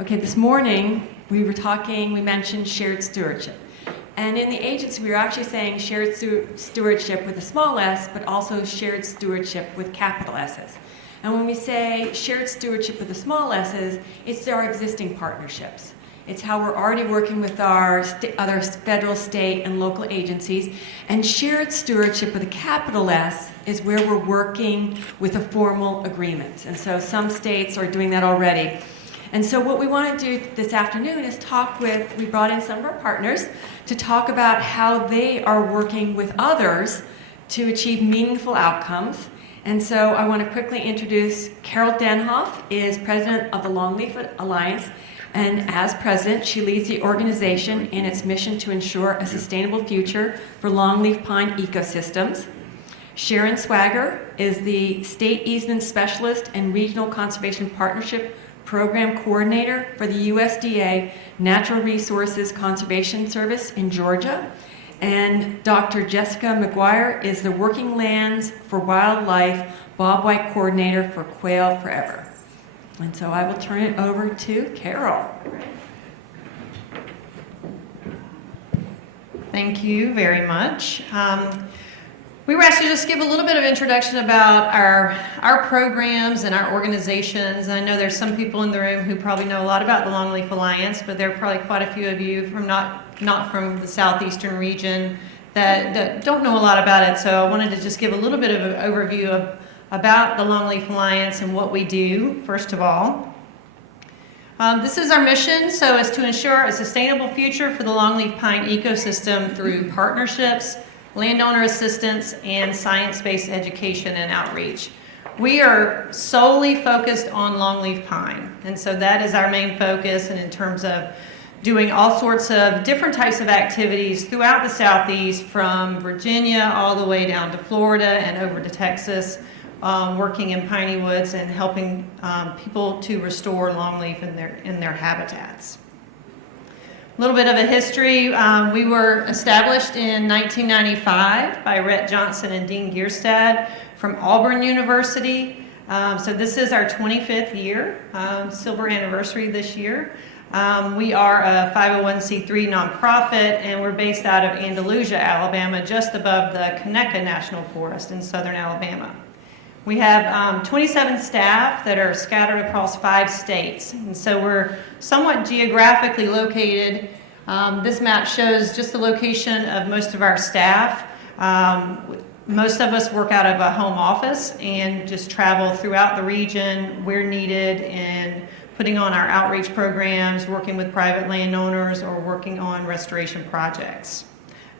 Okay, this morning we mentioned shared stewardship. And in the agency, we were actually saying shared stewardship with a small s, but also shared stewardship with capital S's. And when we say shared stewardship with the small s's, it's our existing partnerships. It's how we're already working with our other federal, state, and local agencies. And shared stewardship with a capital S is where we're working with a formal agreement. And so some states are doing that already. And so what we want to do this afternoon is we brought in some of our partners to talk about how they are working with others to achieve meaningful outcomes. And so I want to quickly introduce Carol Denhof, is president of the Longleaf Alliance. And as president, she leads the organization in its mission to ensure a sustainable future for longleaf pine ecosystems. Sharon Swagger is the state easement specialist and regional conservation partnership program coordinator for the USDA Natural Resources Conservation Service in Georgia. And Dr. Jessica McGuire is the Working Lands for Wildlife Bobwhite coordinator for Quail Forever. And so I will turn it over to Carol. Thank you very much. We were asked to just give a little bit of introduction about our programs and our organizations. I know there's some people in the room who probably know a lot about the Longleaf Alliance, but there are probably quite a few of you from not from the southeastern region that don't know a lot about it. So I wanted to just give a little bit of an overview about the Longleaf Alliance and what we do, first of all. This is our mission, so it's to ensure a sustainable future for the longleaf pine ecosystem through partnerships, landowner assistance, and science-based education and outreach. We are solely focused on longleaf pine, and so that is our main focus, and in terms of doing all sorts of different types of activities throughout the Southeast, from Virginia all the way down to Florida and over to Texas, working in piney woods and helping people to restore longleaf in their habitats. A little bit of a history. We were established in 1995 by Rhett Johnson and Dean Gierstad from Auburn University. So this is our 25th year, silver anniversary this year. We are a 501c3 nonprofit, and we're based out of Andalusia, Alabama, just above the Conecuh National Forest in southern Alabama. We have 27 staff that are scattered across 5 states, and so we're somewhat geographically located. This map shows just the location of most of our staff. Most of us work out of a home office and just travel throughout the region where needed, and putting on our outreach programs, working with private landowners, or working on restoration projects.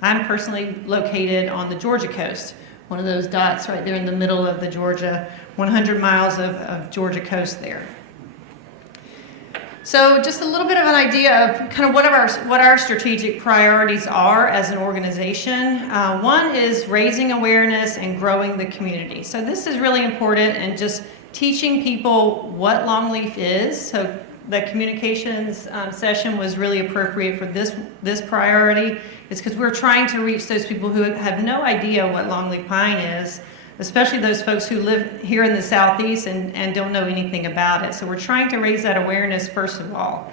I'm personally located on the Georgia coast, one of those dots right there in the middle of the Georgia, 100 miles of Georgia coast there. So just a little bit of an idea of kind of what our strategic priorities are as an organization. One is raising awareness and growing the community. So this is really important, and just teaching people what longleaf is. So the communications session was really appropriate for this priority. It's because we're trying to reach those people who have no idea what longleaf pine is, especially those folks who live here in the Southeast and don't know anything about it. So we're trying to raise that awareness first of all.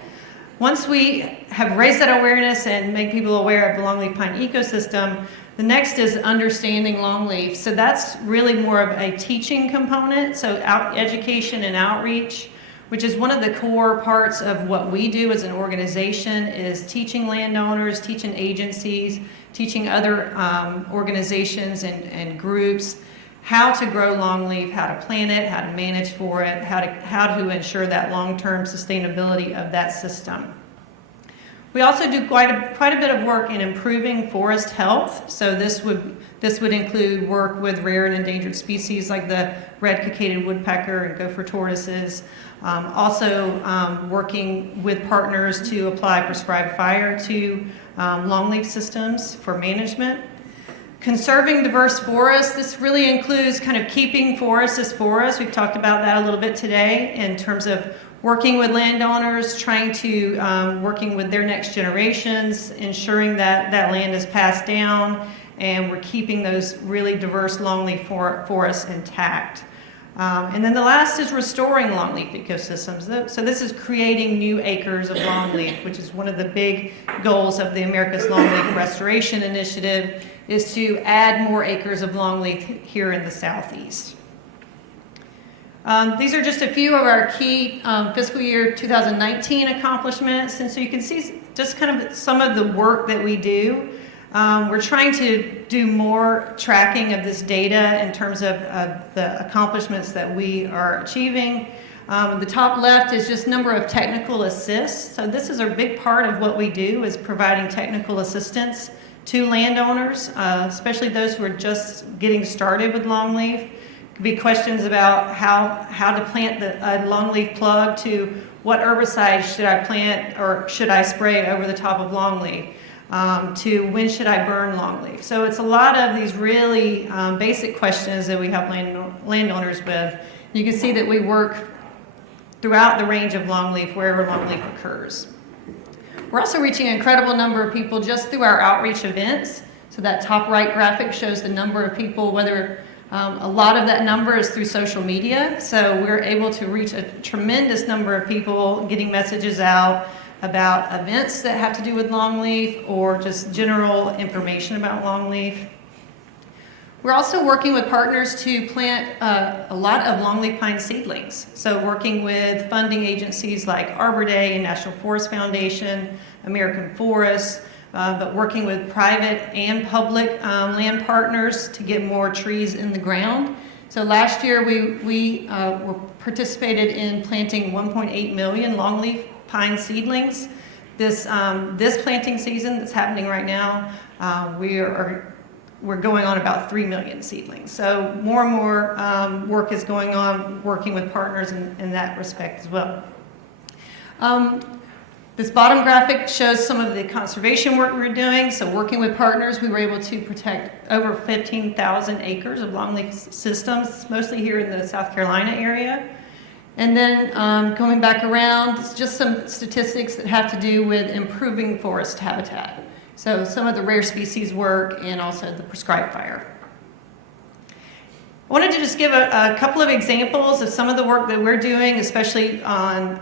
Once we have raised that awareness and make people aware of the longleaf pine ecosystem, the next is understanding longleaf. So that's really more of a teaching component, so education and outreach, which is one of the core parts of what we do as an organization, is teaching landowners, teaching agencies, teaching other organizations and groups how to grow longleaf, how to plant it, how to manage for it, how to ensure that long-term sustainability of that system. We also do quite a bit of work in improving forest health. So this would include work with rare and endangered species like the red-cockaded woodpecker and gopher tortoises. Also working with partners to apply prescribed fire to longleaf systems for management. Conserving diverse forests, this really includes kind of keeping forests as forests. We've talked about that a little bit today in terms of working with landowners, trying to working with their next generations, ensuring that that land is passed down, and we're keeping those really diverse longleaf forests intact. And then the last is restoring longleaf ecosystems. So this is creating new acres of longleaf, which is one of the big goals of the America's Longleaf Restoration Initiative, is to add more acres of longleaf here in the Southeast. These are just a few of our key fiscal year 2019 accomplishments. And so you can see just kind of some of the work that we do. We're trying to do more tracking of this data in terms of the accomplishments that we are achieving. The top left is just number of technical assists. So this is a big part of what we do, is providing technical assistance to landowners, especially those who are just getting started with longleaf. Could be questions about how to plant a longleaf plug, to what herbicide should I plant or should I spray over the top of longleaf, to when should I burn longleaf. So it's a lot of these really basic questions that we help landowners with. You can see that we work throughout the range of longleaf, wherever longleaf occurs. We're also reaching an incredible number of people just through our outreach events. So that top right graphic shows the number of people, whether a lot of that number is through social media. So we're able to reach a tremendous number of people, getting messages out about events that have to do with longleaf or just general information about longleaf. We're also working with partners to plant a lot of longleaf pine seedlings. So working with funding agencies like Arbor Day and National Forest Foundation, American Forests, but working with private and public land partners to get more trees in the ground. So last year we participated in planting 1.8 million longleaf pine seedlings. This planting season that's happening right now, we're going on about 3 million seedlings. So more and more work is going on, working with partners in that respect as well. This bottom graphic shows some of the conservation work we're doing. So working with partners, we were able to protect over 15,000 acres of longleaf systems, mostly here in the South Carolina area. And then going back around, just some statistics that have to do with improving forest habitat. So some of the rare species work and also the prescribed fire. I wanted to just give a couple of examples of some of the work that we're doing, especially on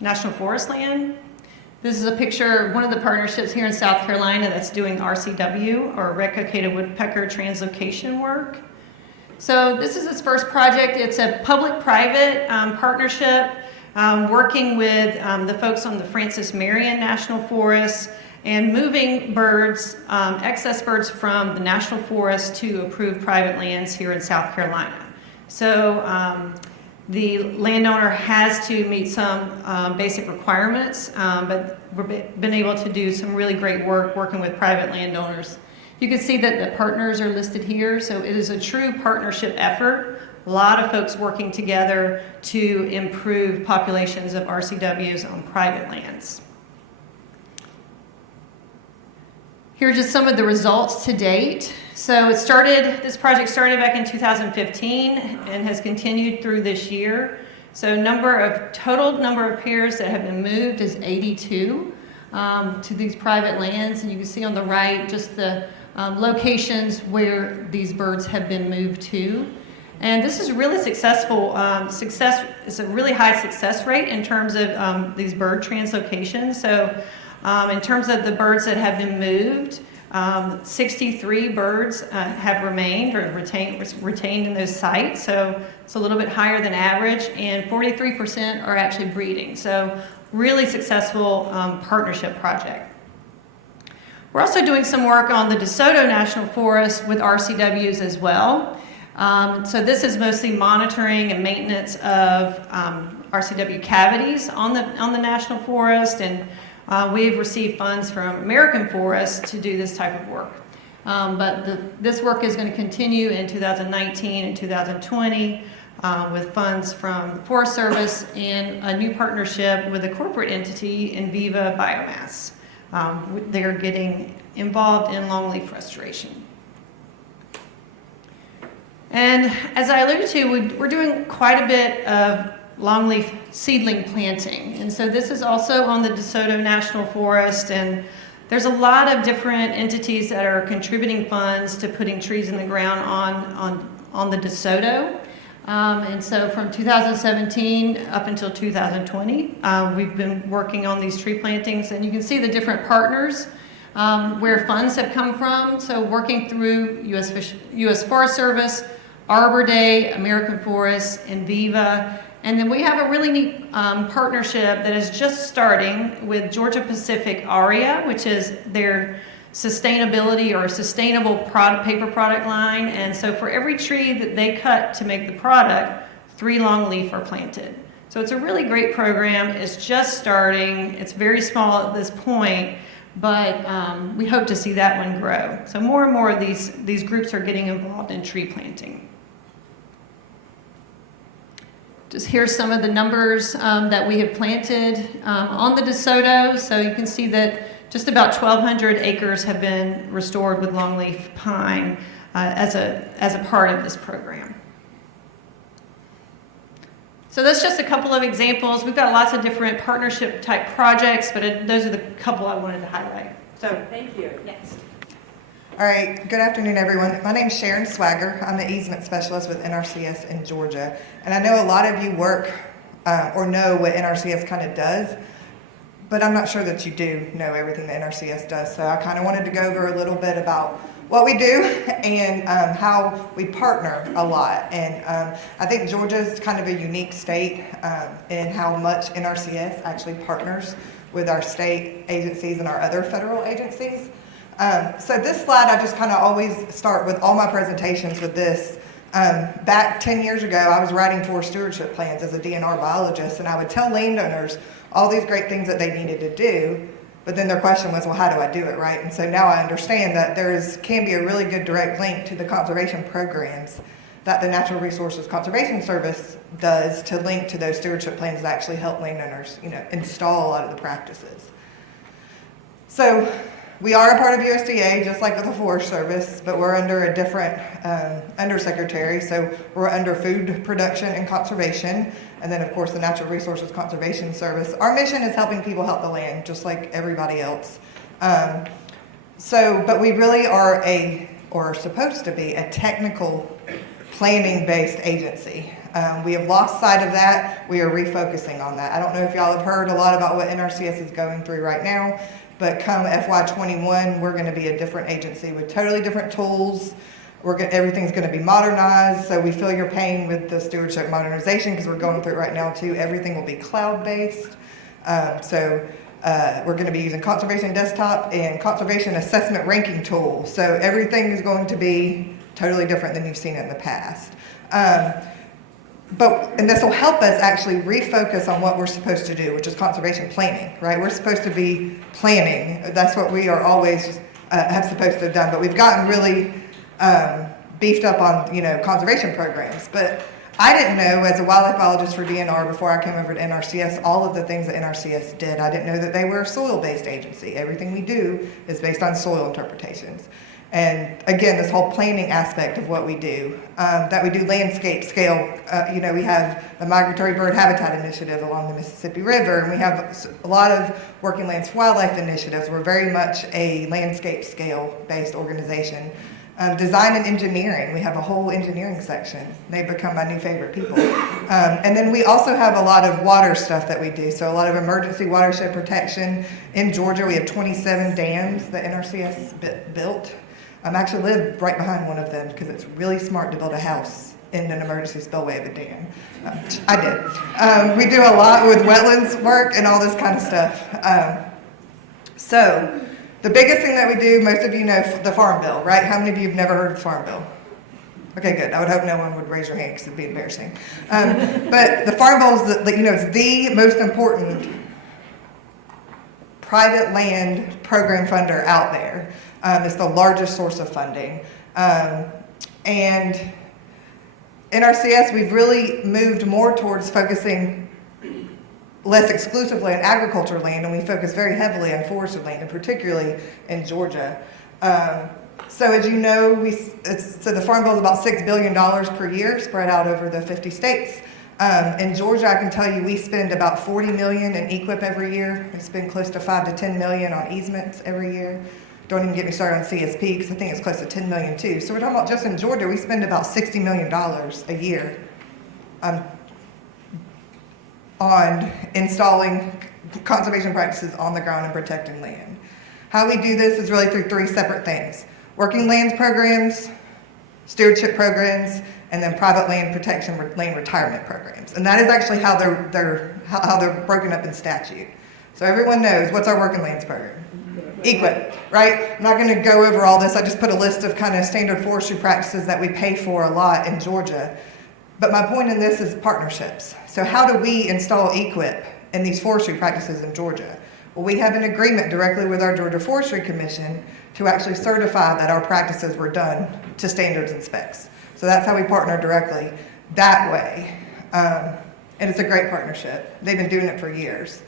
national forest land. This is a picture of one of the partnerships here in South Carolina that's doing RCW, or red-coated woodpecker translocation work. So this is its first project. It's a public-private partnership working with the folks on the Francis Marion National Forest and moving birds, excess birds from the national forest to approved private lands here in South Carolina. So the landowner has to meet some basic requirements, but we've been able to do some really great work working with private landowners. You can see that the partners are listed here, so it is a true partnership effort. A lot of folks working together to improve populations of RCWs on private lands. Here are just some of the results to date. So this project started back in 2015 and has continued through this year. So total number of pairs that have been moved is 82 to these private lands. And you can see on the right just the locations where these birds have been moved to. And this is really successful. It's a really high success rate in terms of these bird translocations. So in terms of the birds that have been moved, 63 birds have remained or retained in those sites. So it's a little bit higher than average, and 43% are actually breeding. So really successful partnership project. We're also doing some work on the DeSoto National Forest with RCWs as well. So this is mostly monitoring and maintenance of RCW cavities on the National Forest, and we've received funds from American Forests to do this type of work. But this work is going to continue in 2019 and 2020 with funds from the Forest Service and a new partnership with a corporate entity, Enviva Biomass. They're getting involved in longleaf restoration. And as I alluded to, we're doing quite a bit of longleaf seedling planting. And so this is also on the DeSoto National Forest, and there's a lot of different entities that are contributing funds to putting trees in the ground on the DeSoto. And so from 2017 up until 2020, we've been working on these tree plantings, and you can see the different partners where funds have come from. So working through U.S. Forest Service, Arbor Day, American Forests, and Viva. And then we have a really neat partnership that is just starting with Georgia Pacific ARIA, which is their sustainability or sustainable paper product line. And so for every tree that they cut to make the product, 3 longleaf are planted. So it's a really great program. It's just starting. It's very small at this point, but we hope to see that one grow. So more and more of these groups are getting involved in tree planting. Just here's some of the numbers that we have planted on the DeSoto. So you can see that just about 1,200 acres have been restored with longleaf pine as a part of this program. So that's just a couple of examples. We've got lots of different partnership type projects, but those are the couple I wanted to highlight. So Thank you. Yes. All right, good afternoon, everyone. My name is Sharon Swagger. I'm the easement specialist with NRCS in Georgia. And I know a lot of you work or know what NRCS kind of does, but I'm not sure that you do know everything that NRCS does. So I kind of wanted to go over a little bit about what we do and how we partner a lot. And I think Georgia is kind of a unique state in how much NRCS actually partners with our state agencies and our other federal agencies. So this slide, I just kind of always start with all my presentations with this. Back 10 years ago, I was writing forest stewardship plans as a DNR biologist, and I would tell landowners all these great things that they needed to do, but then their question was, well, how do I do it, right? And so now I understand that can be a really good direct link to the conservation programs that the Natural Resources Conservation Service does to link to those stewardship plans that actually help landowners, install a lot of the practices. So we are a part of USDA, just like with the Forest Service, but we're under a different undersecretary. So we're under Food Production and Conservation, and then of course the Natural Resources Conservation Service. Our mission is helping people help the land, just like everybody else. But we really are or are supposed to be, a technical planning-based agency. We have lost sight of that. We are refocusing on that. I don't know if y'all have heard a lot about what NRCS is going through right now, but come FY21, we're going to be a different agency with totally different tools. Everything's going to be modernized, so we feel your pain with the stewardship modernization because we're going through it right now too. Everything will be cloud-based. We're going to be using Conservation Desktop and Conservation Assessment Ranking Tool. So everything is going to be totally different than you've seen it in the past. And this will help us actually refocus on what we're supposed to do, which is conservation planning, right? We're supposed to be planning. That's what we are always have supposed to have done. But we've gotten really beefed up on, conservation programs. But I didn't know, as a wildlife biologist for DNR before I came over to NRCS, all of the things that NRCS did. I didn't know that they were a soil-based agency. Everything we do is based on soil interpretations. And again, this whole planning aspect of what we do, that we do landscape scale. We have the Migratory Bird Habitat Initiative along the Mississippi River, and we have a lot of Working Lands for Wildlife initiatives. We're very much a landscape scale based organization. Design and engineering, we have a whole engineering section. They've become my new favorite people. And then we also have a lot of water stuff that we do. So a lot of emergency watershed protection. In Georgia, we have 27 dams that NRCS built. I actually live right behind one of them because it's really smart to build a house in an emergency spillway of a dam. I did. We do a lot with wetlands work and all this kind of stuff. So the biggest thing that we do, most of you know the Farm Bill, right? How many of you have never heard of the Farm Bill? Okay, good. I would hope no one would raise your hand because it'd be embarrassing. But the Farm Bill is it's the most important private land program funder out there. It's the largest source of funding. And NRCS, we've really moved more towards focusing less exclusively on agriculture land, and we focus very heavily on forested land, and particularly in Georgia. So as you know, the Farm Bill is about $6 billion per year, spread out over the 50 states. In Georgia, I can tell you we spend about $40 million in EQIP every year. We spend close to $5 to $10 million on easements every year. Don't even get me started on CSP because I think it's close to $10 million too. So we're talking about just in Georgia, we spend about $60 million a year on installing conservation practices on the ground and protecting land. How we do this is really through three separate things: working lands programs, stewardship programs, and then private land protection, land retirement programs. And that is actually how they're broken up in statute. So everyone knows, what's our working lands program? EQIP, right? I'm not going to go over all this. I just put a list of kind of standard forestry practices that we pay for a lot in Georgia. But my point in this is partnerships. So how do we install EQIP in these forestry practices in Georgia? Well, we have an agreement directly with our Georgia Forestry Commission to actually certify that our practices were done to standards and specs. So that's how we partner directly that way. And it's a great partnership. They've been doing it for years.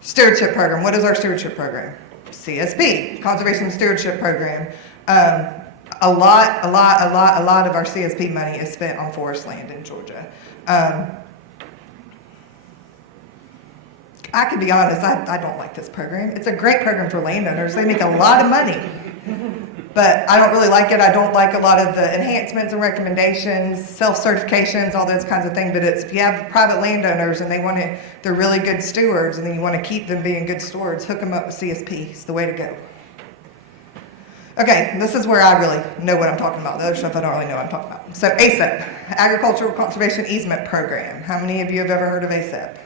Stewardship program. What is our stewardship program? CSP, Conservation Stewardship Program. A lot of our CSP money is spent on forest land in Georgia. I can be honest, I don't like this program. It's a great program for landowners. They make a lot of money. But I don't really like it. I don't like a lot of the enhancements and recommendations, self-certifications, all those kinds of things. But if you have private landowners and they're really good stewards, and then you want to keep them being good stewards, hook them up with CSP. It's the way to go. Okay, this is where I really know what I'm talking about. The other stuff I don't really know what I'm talking about. So ASEP, Agricultural Conservation Easement Program. How many of you have ever heard of ASEP?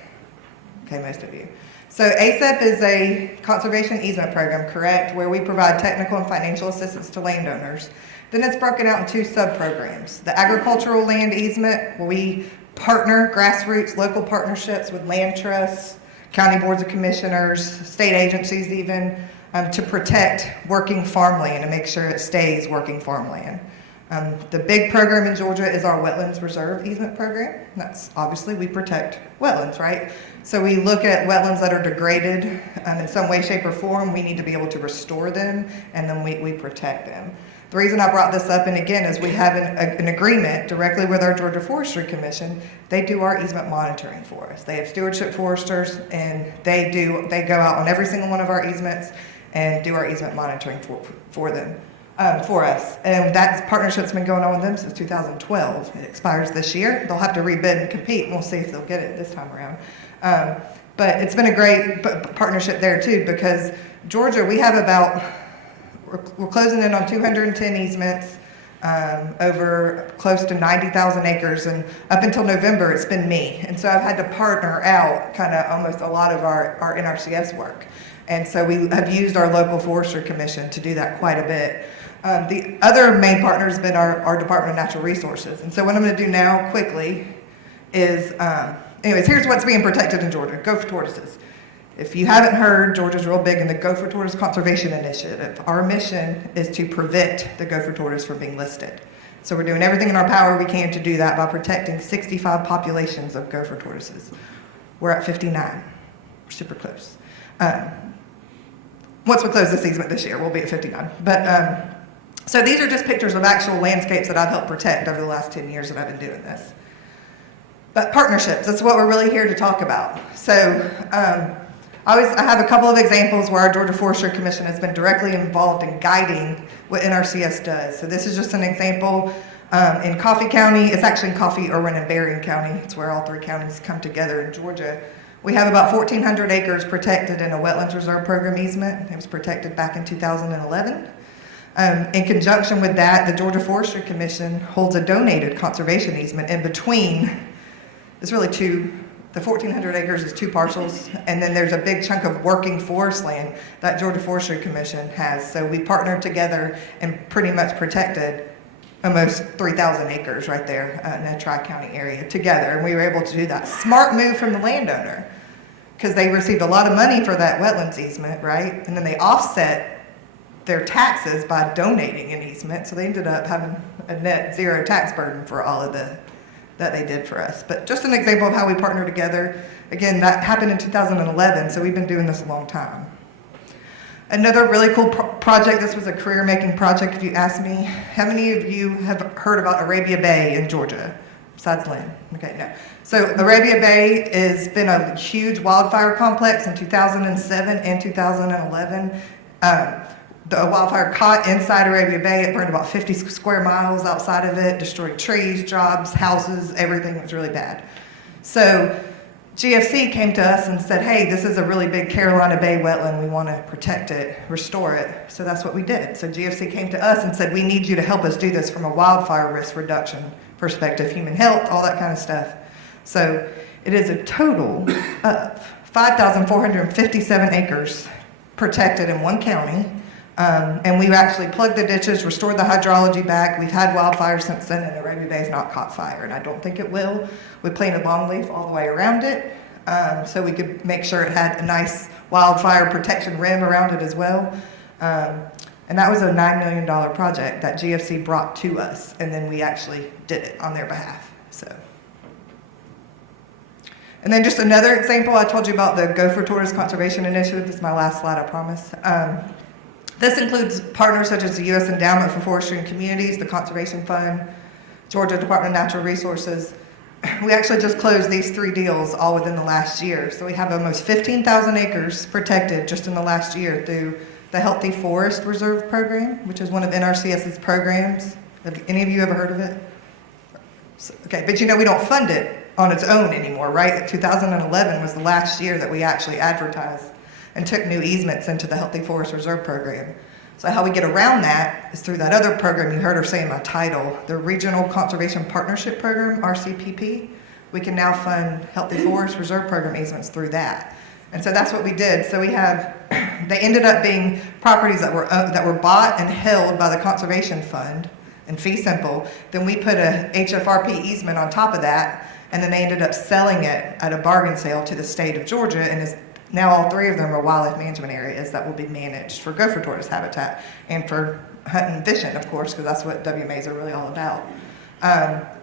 Okay, most of you. So ASEP is a conservation easement program, correct, where we provide technical and financial assistance to landowners. Then it's broken out in two sub-programs. The agricultural land easement, where we partner grassroots local partnerships with land trusts, county boards of commissioners, state agencies even, to protect working farmland and make sure it stays working farmland. The big program in Georgia is our Wetlands Reserve Easement Program. That's obviously, we protect wetlands, right? So we look at wetlands that are degraded in some way, shape, or form. We need to be able to restore them, and then we protect them. The reason I brought this up, and again, is we have an agreement directly with our Georgia Forestry Commission. They do our easement monitoring for us. They have stewardship foresters, and they go out on every single one of our easements and do our easement monitoring for them. For us. And that partnership's been going on with them since 2012. It expires this year. They'll have to rebid and compete, and we'll see if they'll get it this time around. But it's been a great partnership there too, because Georgia, we have we're closing in on 210 easements over close to 90,000 acres, and up until November, it's been me. And so I've had to partner out kind of almost a lot of our NRCS work. And so we have used our local forestry commission to do that quite a bit. The other main partner has been our Department of Natural Resources. And so what I'm going to do now quickly is, anyways, here's what's being protected in Georgia: gopher tortoises. If you haven't heard, Georgia's real big in the Gopher Tortoise Conservation Initiative. Our mission is to prevent the gopher tortoise from being listed. So we're doing everything in our power we can to do that by protecting 65 populations of gopher tortoises. We're at 59. We're super close. Once we close this easement this year, we'll be at 59. But so these are just pictures of actual landscapes that I've helped protect over the last 10 years that I've been doing this. But partnerships, that's what we're really here to talk about. So I have a couple of examples where our Georgia Forestry Commission has been directly involved in guiding what NRCS does. So this is just an example in Coffee County. It's actually in Coffee, Irwin, and Berrien County. It's where all three counties come together in Georgia. We have about 1,400 acres protected in a Wetlands Reserve Program easement. It was protected back in 2011. In conjunction with that, the Georgia Forestry Commission holds a donated conservation easement in between. It's really the 1,400 acres is two parcels, and then there's a big chunk of working forest land that Georgia Forestry Commission has. So we partnered together and pretty much protected almost 3,000 acres right there in a Tri-County area together, and we were able to do that. Smart move from the landowner, because they received a lot of money for that wetlands easement, right? And then they offset their taxes by donating an easement, so they ended up having a net zero tax burden for all of that they did for us. But just an example of how we partner together. Again, that happened in 2011, so we've been doing this a long time. Another really cool project, this was a career-making project if you ask me. How many of you have heard about Arabia Bay in Georgia? Besides Lynn? Okay, no. So Arabia Bay has been a huge wildfire complex in 2007 and 2011. the wildfire caught inside Arabia Bay. It burned about 50 square miles outside of it, destroyed trees, jobs, houses, everything. It was really bad. So GFC came to us and said, hey, this is a really big Carolina Bay wetland. We want to protect it, restore it. So that's what we did. So GFC came to us and said, we need you to help us do this from a wildfire risk reduction perspective, human health, all that kind of stuff. So it is a total of 5,457 acres protected in one county. And we've actually plugged the ditches, restored the hydrology back. We've had wildfires since then, and Arabia Bay has not caught fire, and I don't think it will. We planted longleaf all the way around it, so we could make sure it had a nice wildfire protection rim around it as well. And that was a $9 million project that GFC brought to us, and then we actually did it on their behalf. So. And then just another example, I told you about the Gopher Tortoise Conservation Initiative. This is my last slide, I promise. This includes partners such as the U.S. Endowment for Forestry and Communities, the Conservation Fund, Georgia Department of Natural Resources. We actually just closed these 3 deals all within the last year. So we have almost 15,000 acres protected just in the last year through the Healthy Forest Reserve Program, which is one of NRCS's programs. Have any of you ever heard of it? Okay, but we don't fund it on its own anymore, right? 2011 was the last year that we actually advertised and took new easements into the Healthy Forest Reserve Program. So how we get around that is through that other program you heard her say in my title, the Regional Conservation Partnership Program, RCPP. We can now fund Healthy Forest Reserve Program easements through that. And so that's what we did. So we have, they ended up being properties that were bought and held by the Conservation Fund in fee simple. Then we put a HFRP easement on top of that, and then they ended up selling it at a bargain sale to the state of Georgia, and is now all 3 of them are wildlife management areas that will be managed for gopher tortoise habitat and for hunting and fishing, of course, because that's what WMAs are really all about.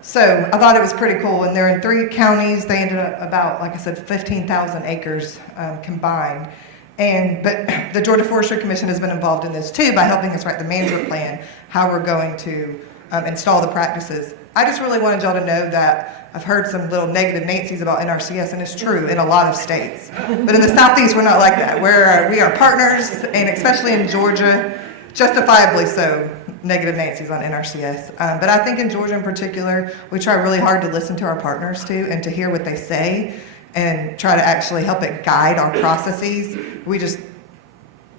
So I thought it was pretty cool, and they're in 3 counties. They ended up about, like I said, 15,000 acres combined. But the Georgia Forestry Commission has been involved in this too by helping us write the management plan, how we're going to install the practices. I just really wanted y'all to know that I've heard some little negative Nancy's about NRCS, and it's true in a lot of states. But in the Southeast, we're not like that. We are partners, and especially in Georgia, justifiably so, negative Nancy's on NRCS. But I think in Georgia in particular, we try really hard to listen to our partners too, and to hear what they say, and try to actually help it guide our processes.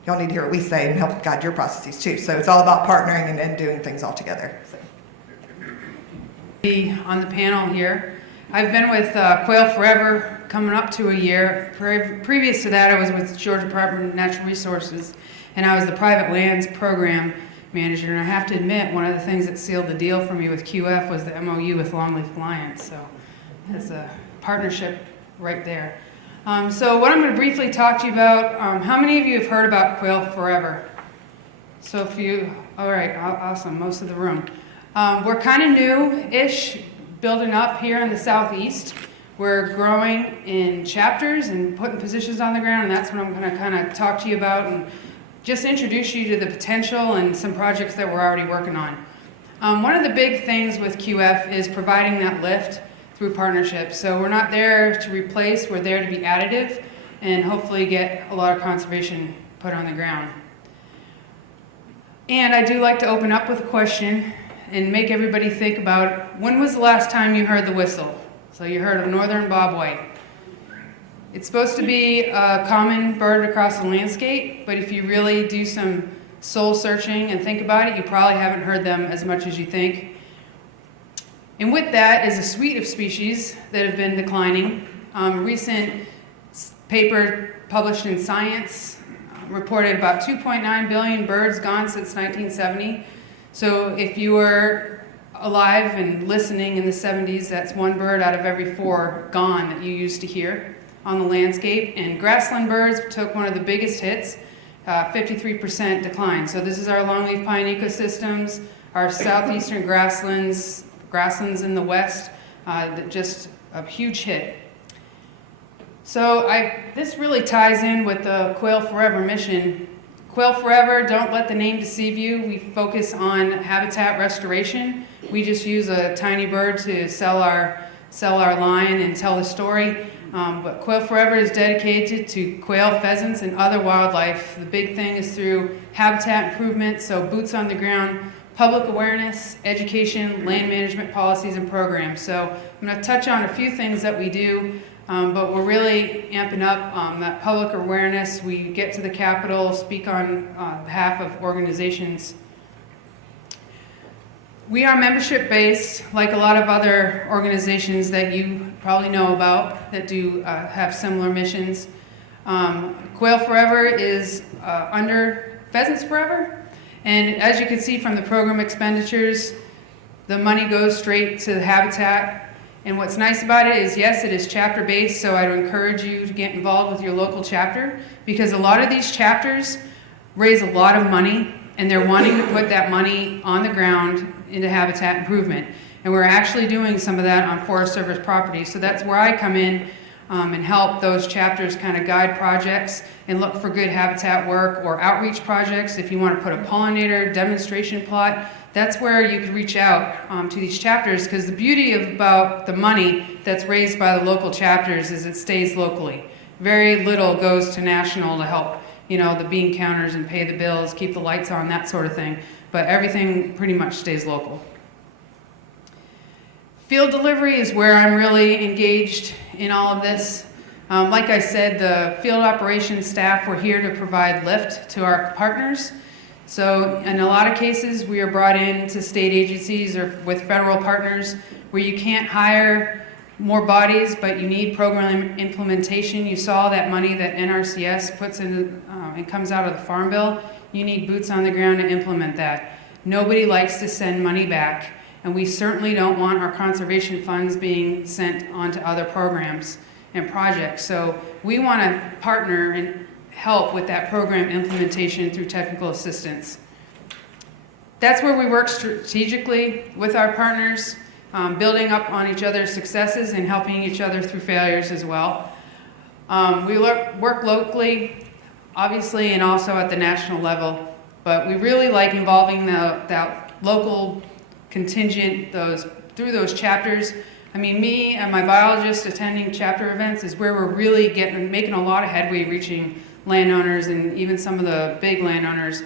Y'all need to hear what we say and help guide your processes too. So it's all about partnering and doing things all together. So. On the panel here. I've been with Quail forever, coming up to a year. Previous to that, I was with Georgia Department of Natural Resources, and I was the private lands program manager. And I have to admit, one of the things that sealed the deal for me with QF was the MOU with Longleaf Alliance. So it's a partnership right there. So what I'm going to briefly talk to you about, how many of you have heard about Quail forever? So if you, all right, awesome, most of the room. We're kind of new-ish, building up here in the Southeast. We're growing in chapters and putting positions on the ground, and that's what I'm going to kind of talk to you about and just introduce you to the potential and some projects that we're already working on. One of the big things with QF is providing that lift through partnerships. So we're not there to replace, we're there to be additive and hopefully get a lot of conservation put on the ground. And I do like to open up with a question and make everybody think about, when was the last time you heard the whistle? So you heard of northern bobwhite. It's supposed to be a common bird across the landscape, but if you really do some soul searching and think about it, you probably haven't heard them as much as you think. And with that is a suite of species that have been declining. A recent paper published in Science reported about 2.9 billion birds gone since 1970. So if you were alive and listening in the 70s, that's 1 bird out of every 4 gone that you used to hear on the landscape. And grassland birds took one of the biggest hits, 53% decline. So this is our longleaf pine ecosystems, our southeastern grasslands in the west, just a huge hit. So this really ties in with the Quail Forever mission. Quail Forever, don't let the name deceive you. We focus on habitat restoration. We just use a tiny bird to sell our line and tell the story. But Quail Forever is dedicated to quail, pheasants, and other wildlife. The big thing is through habitat improvement, so boots on the ground, public awareness, education, land management policies and programs. So I'm going to touch on a few things that we do, but we're really amping up that public awareness. We get to the Capitol, speak on behalf of organizations. We are membership based, like a lot of other organizations that you probably know about that do have similar missions. Quail Forever is under Pheasants Forever, and as you can see from the program expenditures, the money goes straight to the habitat. And what's nice about it is, yes, it is chapter based, so I'd encourage you to get involved with your local chapter, because a lot of these chapters raise a lot of money, and they're wanting to put that money on the ground into habitat improvement. And we're actually doing some of that on Forest Service property. So that's where I come in and help those chapters kind of guide projects and look for good habitat work or outreach projects. If you want to put a pollinator demonstration plot, that's where you could reach out to these chapters, because the beauty about the money that's raised by the local chapters is it stays locally. Very little goes to national to help, you know, the bean counters and pay the bills, keep the lights on, that sort of thing. But everything pretty much stays local. Field delivery is where I'm really engaged in all of this. Like I said, the field operations staff, we're here to provide lift to our partners. So in a lot of cases, we are brought in to state agencies or with federal partners where you can't hire more bodies, but you need program implementation. You saw that money that NRCS puts in and comes out of the Farm Bill. You need boots on the ground to implement that. Nobody likes to send money back, and we certainly don't want our conservation funds being sent onto other programs and projects. So we want to partner and help with that program implementation through technical assistance. That's where we work strategically with our partners, building up on each other's successes and helping each other through failures as well. We work locally, obviously, and also at the national level, but we really like involving that local contingent through those chapters. I mean, me and my biologist attending chapter events is where we're really making a lot of headway reaching landowners and even some of the big landowners.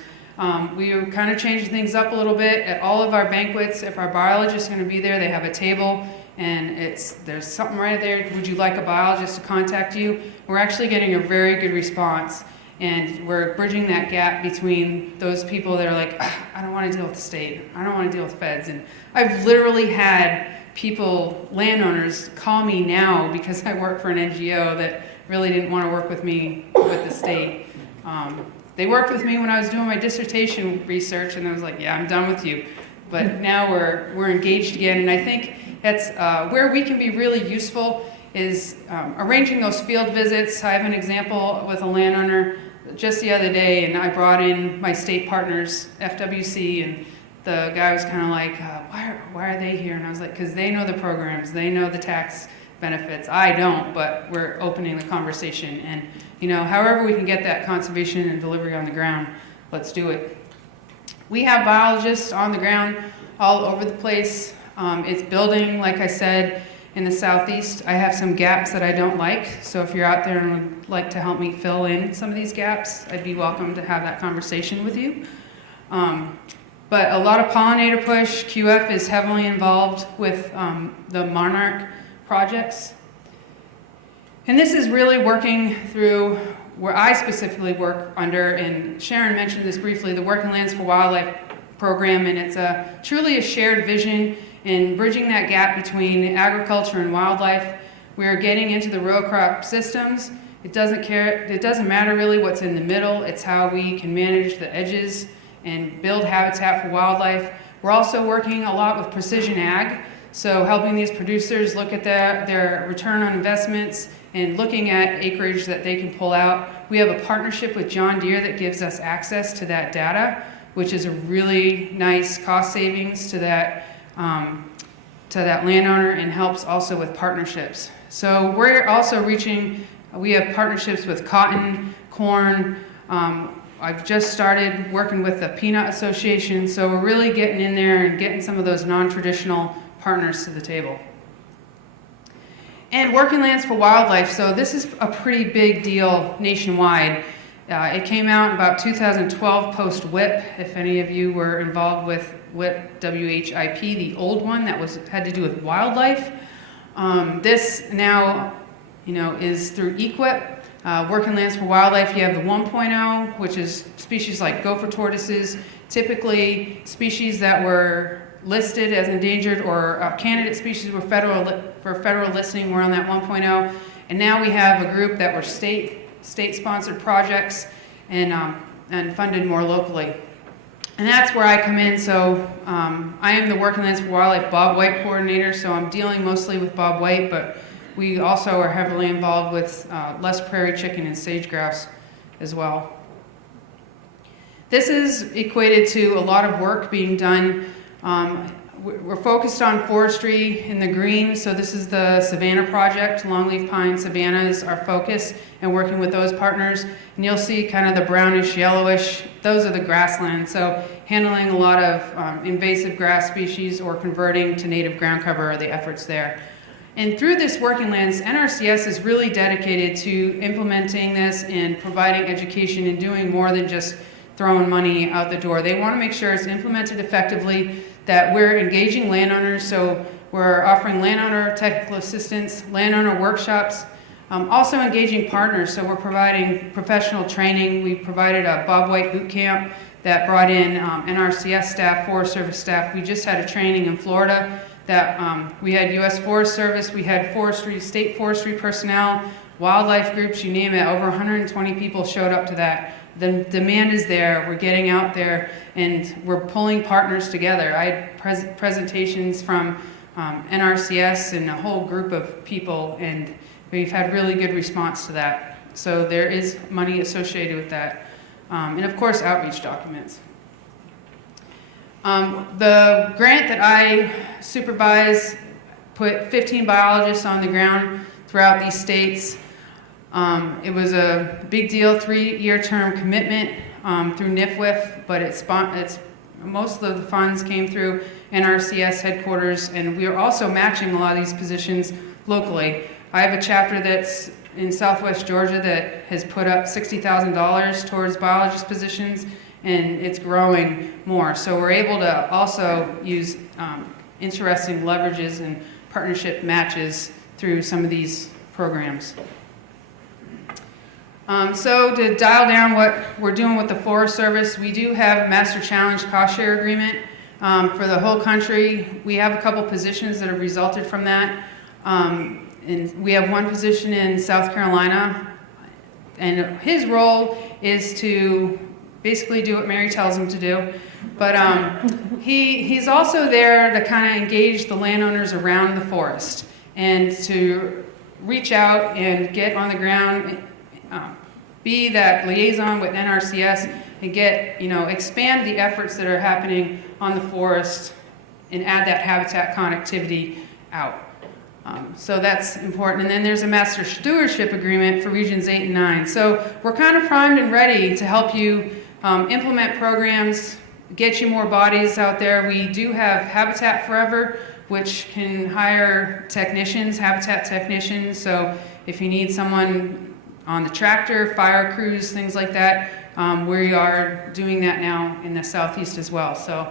We are kind of changing things up a little bit. At all of our banquets, if our biologist is going to be there, they have a table and there's something right there. Would you like a biologist to contact you? We're actually getting a very good response, and we're bridging that gap between those people that are like, I don't want to deal with the state. I don't want to deal with feds. And I've literally had people, landowners, call me now because I work for an NGO that really didn't want to work with me with the state. They worked with me when I was doing my dissertation research, and I was like, yeah, I'm done with you. But now we're engaged again, and I think that's where we can be really useful is arranging those field visits. I have an example with a landowner just the other day, and I brought in my state partners, FWC, and the guy was kind of like, why are they here? And I was like, because they know the programs, they know the tax benefits. I don't, but we're opening the conversation. And, you know, however we can get that conservation and delivery on the ground, let's do it. We have biologists on the ground all over the place. It's building, like I said, in the southeast. I have some gaps that I don't like, so if you're out there and would like to help me fill in some of these gaps, I'd be welcome to have that conversation with you. But a lot of pollinator push. QF is heavily involved with the Monarch projects. And this is really working through where I specifically work under, and Sharon mentioned this briefly, the Working Lands for Wildlife program, and it's truly a shared vision in bridging that gap between agriculture and wildlife. We are getting into the row crop systems. It doesn't matter really what's in the middle, it's how we can manage the edges and build habitat for wildlife. We're also working a lot with precision ag, so helping these producers look at their return on investments and looking at acreage that they can pull out. We have a partnership with John Deere that gives us access to that data, which is a really nice cost savings to that landowner, and helps also with partnerships. So we're also we have partnerships with cotton, corn. I've just started working with the Peanut Association, so we're really getting in there and getting some of those non-traditional partners to the table. And Working Lands for Wildlife. So this is a pretty big deal nationwide. It came out in about 2012 post-WHIP, if any of you were involved with WHIP, W-H-I-P, the old one that had to do with wildlife. This now, is through EQIP. Working Lands for Wildlife, you have the 1.0, which is species like gopher tortoises, typically species that were listed as endangered or candidate species for federal listing were on that 1.0. And now we have a group that were state-sponsored projects and funded more locally. And that's where I come in. So I am the Working Lands for Wildlife Bobwhite coordinator, so I'm dealing mostly with bobwhite, but we also are heavily involved with Les prairie chicken and sage grouse as well. This is equated to a lot of work being done. We're focused on forestry in the green, so this is the Savannah Project. Longleaf pine Savannah is our focus, and working with those partners. And you'll see kind of the brownish, yellowish, those are the grasslands. So handling a lot of invasive grass species or converting to native ground cover are the efforts there. And through this Working Lands, NRCS is really dedicated to implementing this and providing education and doing more than just throwing money out the door. They want to make sure it's implemented effectively, that we're engaging landowners, so we're offering landowner technical assistance, landowner workshops, also engaging partners, so we're providing professional training. We provided a Bobwhite boot camp that brought in NRCS staff, Forest Service staff. We just had a training in Florida that we had U.S. Forest Service, we had forestry, state forestry personnel, wildlife groups, you name it. Over 120 people showed up to that. The demand is there. We're getting out there and we're pulling partners together. I had presentations from NRCS and a whole group of people, and we've had really good response to that. So there is money associated with that. And of course, outreach documents. The grant that I supervise put 15 biologists on the ground throughout these states. It was a big deal, 3-year term commitment through NIFWIF, but it's most of the funds came through NRCS headquarters, and we are also matching a lot of these positions locally. I have a chapter that's in Southwest Georgia that has put up $60,000 towards biologist positions, and it's growing more. So we're able to also use interesting leverages and partnership matches through some of these programs. So to dial down what we're doing with the Forest Service, we do have a Master Challenge cost share agreement for the whole country. We have a couple positions that have resulted from that. And we have one position in South Carolina, and his role is to basically do what Mary tells him to do. But he's also there to kind of engage the landowners around the forest and to reach out and get on the ground, be that liaison with NRCS and get, expand the efforts that are happening on the forest and add that habitat connectivity out. So that's important. And then there's a Master Stewardship Agreement for Regions 8 and 9. So we're kind of primed and ready to help you implement programs, get you more bodies out there. We do have Habitat Forever, which can hire technicians, habitat technicians. So if you need someone on the tractor, fire crews, things like that, we are doing that now in the Southeast as well. So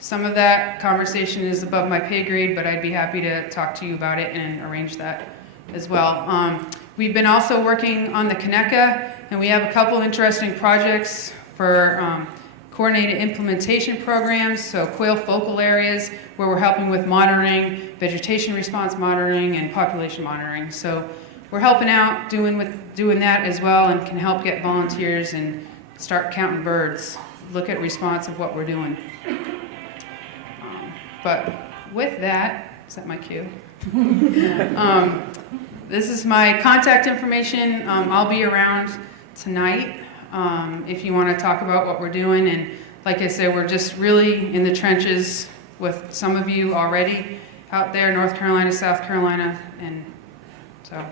some of that conversation is above my pay grade, but I'd be happy to talk to you about it and arrange that as well. We've been also working on the Conecuh, and we have a couple interesting projects for coordinated implementation programs, so quail focal areas, where we're helping with monitoring, vegetation response monitoring, and population monitoring. So we're helping out doing that as well, and can help get volunteers and start counting birds, look at response of what we're doing. But with that, is that my cue? This is my contact information. I'll be around tonight if you want to talk about what we're doing. And like I said, we're just really in the trenches with some of you already out there, North Carolina, South Carolina, and so,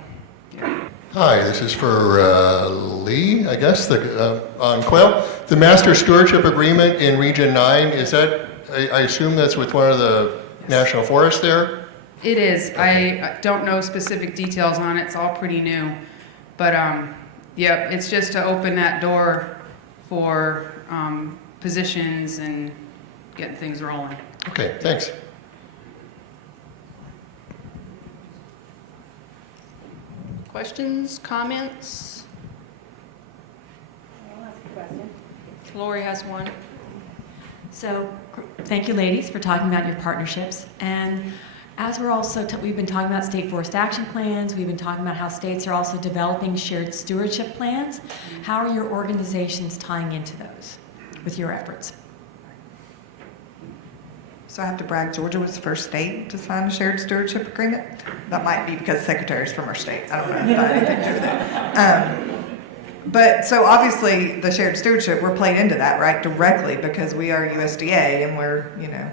yeah. Hi, this is for Lee, I guess, on Quail. The Master Stewardship Agreement in Region 9, is that, I assume that's with one of the national forests there? It is. Okay. I don't know specific details on it. It's all pretty new. But, yeah, it's just to open that door for positions and getting things rolling. Okay, thanks. Questions, comments? Lori has one. So, thank you, ladies, for talking about your partnerships. And as we're also, we've been talking about state forest action plans, we've been talking about how states are also developing shared stewardship plans. How are your organizations tying into those with your efforts? So I have to brag, Georgia was the first state to sign a shared stewardship agreement. That might be because the secretary's from our state. I don't know if that had anything to do with it. But so obviously the shared stewardship, we're played into that, right, directly because we are USDA and we're, you know,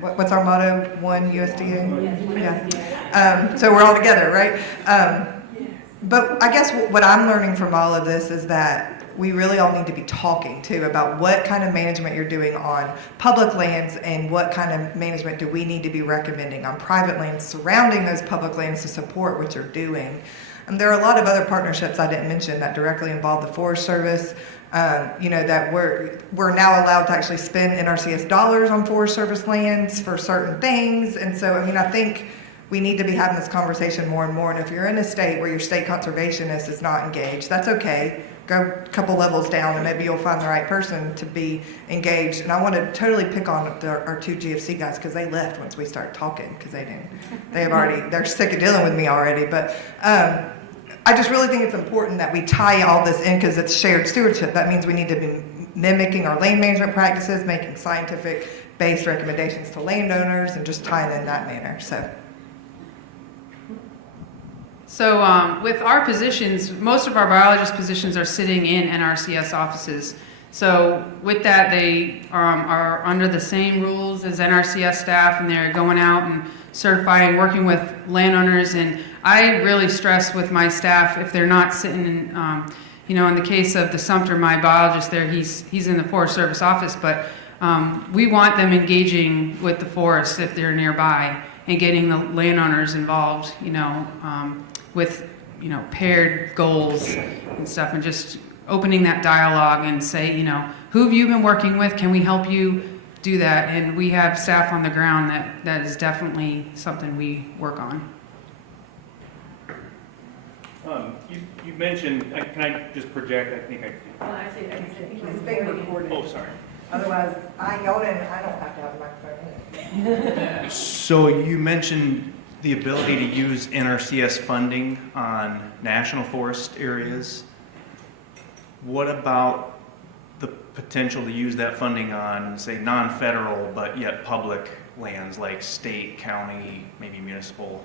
what's our motto? One USDA? Yeah. So we're all together, right? But I guess what I'm learning from all of this is that we really all need to be talking too about what kind of management you're doing on public lands and what kind of management do we need to be recommending on private lands surrounding those public lands to support what you're doing. And there are a lot of other partnerships I didn't mention that directly involve the Forest Service. You know, that we're now allowed to actually spend NRCS dollars on Forest Service lands for certain things. And so, I mean, I think we need to be having this conversation more and more. And if you're in a state where your state conservationist is not engaged, that's okay. Go a couple levels down and maybe you'll find the right person to be engaged. And I want to totally pick on our two GFC guys because they left once we started talking because they're sick of dealing with me already. But I just really think it's important that we tie all this in because it's shared stewardship. That means we need to be mimicking our land management practices, making scientific-based recommendations to landowners, and just tying in that manner. So with our positions, most of our biologist positions are sitting in NRCS offices. So with that, they are under the same rules as NRCS staff, and they're going out and certifying, working with landowners. And I really stress with my staff if they're not sitting in, you know, in the case of the Sumter, my biologist there, he's in the Forest Service office, but we want them engaging with the forest if they're nearby and getting the landowners involved, you know, with, you know, paired goals and stuff, and just opening that dialogue and say, you know, who have you been working with? Can we help you do that? And we have staff on the ground that is definitely something we work on. You mentioned, can I just project? I think It's being recorded. oh, sorry. Otherwise, I yelled in, I don't have to have a microphone in it. So you mentioned the ability to use NRCS funding on national forest areas. What about the potential to use that funding on, say, non-federal but yet public lands like state, county, maybe municipal?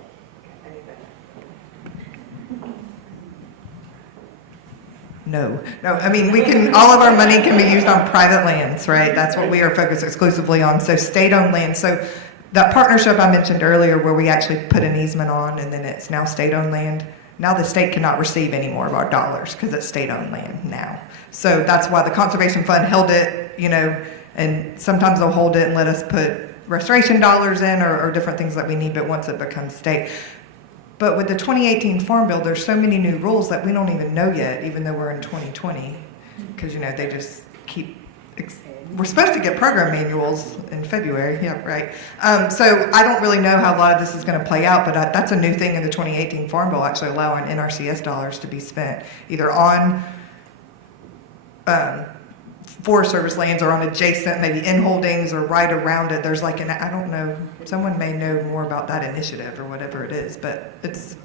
No, I mean, all of our money can be used on private lands, right? That's what we are focused exclusively on. So state-owned land. So that partnership I mentioned earlier where we actually put an easement on and then it's now state-owned land. Now the state cannot receive any more of our dollars because it's state-owned land now. So that's why the Conservation Fund held it, you know, and sometimes they'll hold it and let us put restoration dollars in or different things that we need, but once it becomes state. But with the 2018 Farm Bill, there's so many new rules that we don't even know yet, even though we're in 2020, because, you know, they just keep, we're supposed to get program manuals in February, yeah, right. So I don't really know how a lot of this is going to play out, but that's a new thing in the 2018 Farm Bill, actually allowing NRCS dollars to be spent either on Forest Service lands or on adjacent, maybe in holdings or right around it. There's like I don't know, someone may know more about that initiative or whatever it is, but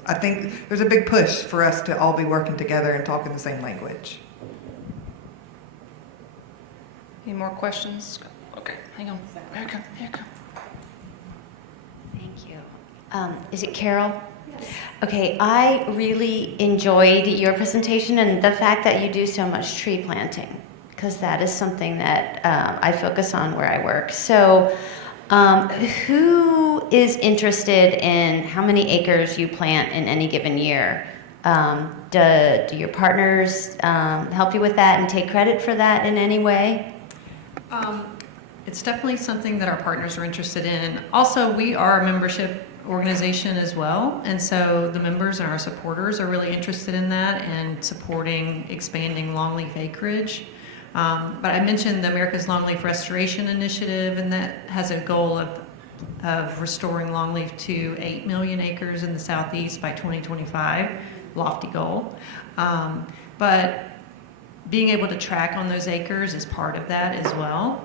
I think there's a big push for us to all be working together and talking the same language. Any more questions? Okay, hang on. Here you go. Thank you. Is it Carol? Yes. Okay, I really enjoyed your presentation and the fact that you do so much tree planting, because that is something that I focus on where I work. So who is interested in how many acres you plant in any given year? Do your partners help you with that and take credit for that in any way? It's definitely something that our partners are interested in. Also, we are a membership organization as well, and so the members and our supporters are really interested in that and supporting expanding longleaf acreage. But I mentioned the America's Longleaf Restoration Initiative, and that has a goal of restoring longleaf to 8 million acres in the southeast by 2025, lofty goal. But being able to track on those acres is part of that as well.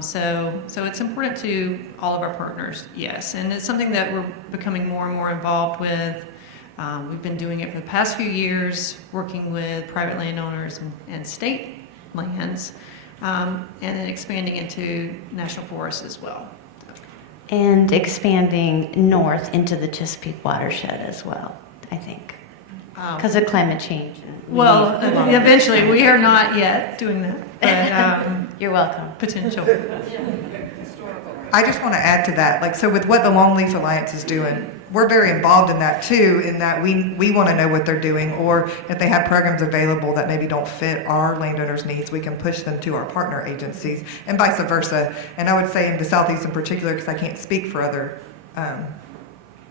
So it's important to all of our partners, yes, and it's something that we're becoming more and more involved with. We've been doing it for the past few years, working with private landowners and state lands, and then expanding into national forests as well. And expanding north into the Chesapeake watershed as well, I think, because of climate change. Well, eventually, we are not yet doing that, but You're welcome. potential. I just want to add to that, like, so with what the Longleaf Alliance is doing, we're very involved in that too, in that we want to know what they're doing, or if they have programs available that maybe don't fit our landowners' needs, we can push them to our partner agencies, and vice versa. And I would say in the Southeast in particular, because I can't speak for other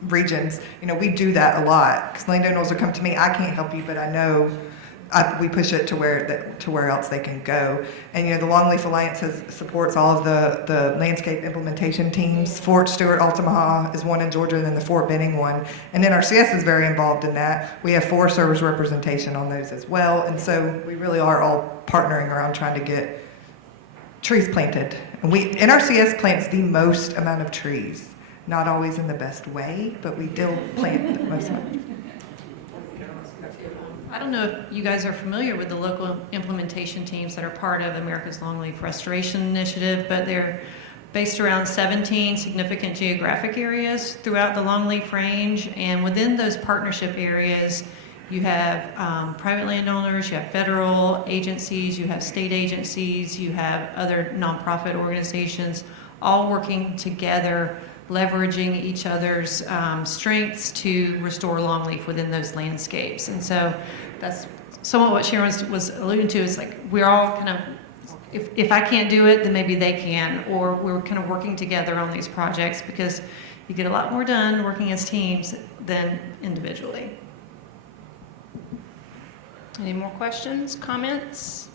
regions, you know, we do that a lot, because landowners will come to me, I can't help you, but I know we push it to where else they can go. And you know, the Longleaf Alliance supports all of the landscape implementation teams. Fort Stewart, Altamaha is one in Georgia, and then the Fort Benning one. And NRCS is very involved in that. We have Forest Service representation on those as well. And so we really are all partnering around trying to get trees planted. And NRCS plants the most amount of trees. Not always in the best way, but we still plant the most amount. I don't know if you guys are familiar with the local implementation teams that are part of America's Longleaf Restoration Initiative, but they're based around 17 significant geographic areas throughout the Longleaf Range. And within those partnership areas, you have private landowners, you have federal agencies, you have state agencies, you have other nonprofit organizations, all working together, leveraging each other's strengths to restore longleaf within those landscapes. And so that's somewhat what Sharon was alluding to. Is like we're all kind of, if I can't do it, then maybe they can, or we're kind of working together on these projects, because you get a lot more done working as teams than individually. Any more questions, comments?